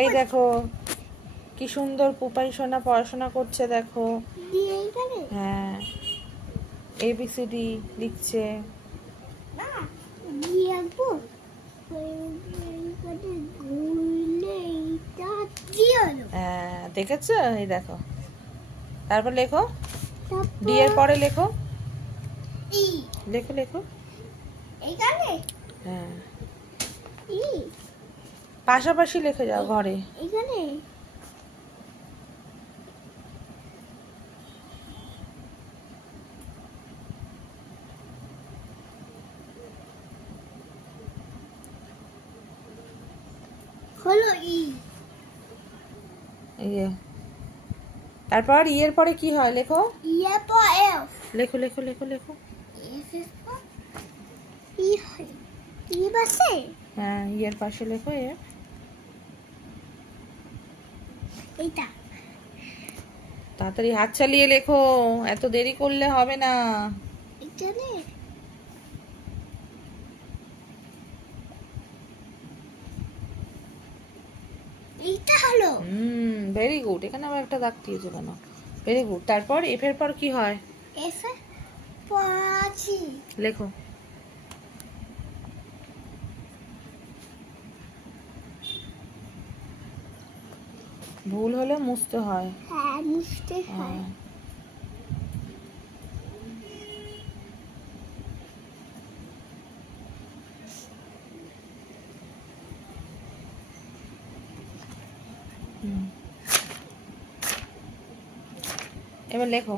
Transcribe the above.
এই দেখো কি সুন্দর পুপাই সোনা পড়াশোনা করছে দেখো। হ্যাঁ ABCD লিখছে। হ্যাঁ দেখেছো, এই দেখো। তারপর লেখো, ডি এর পরে লেখো, লেখো লেখো। হ্যাঁ পাশাপাশি লিখে যাও ঘরে। তারপর ই এর পরে কি হয় লেখো, লেখো লেখো লেখো লেখো। হ্যাঁ ই এর পাশে লেখো এ। তাড়াতাড়ি হাত চালিয়ে লেখো, এত দেরি করলে হবে না। Very good. এখানে আবার একটা দাগ দিয়েছো কেন? Very good. তারপর এফ এর পর কি হয় লেখো। ভুল হলে মুছতে হয়। এবার লেখো।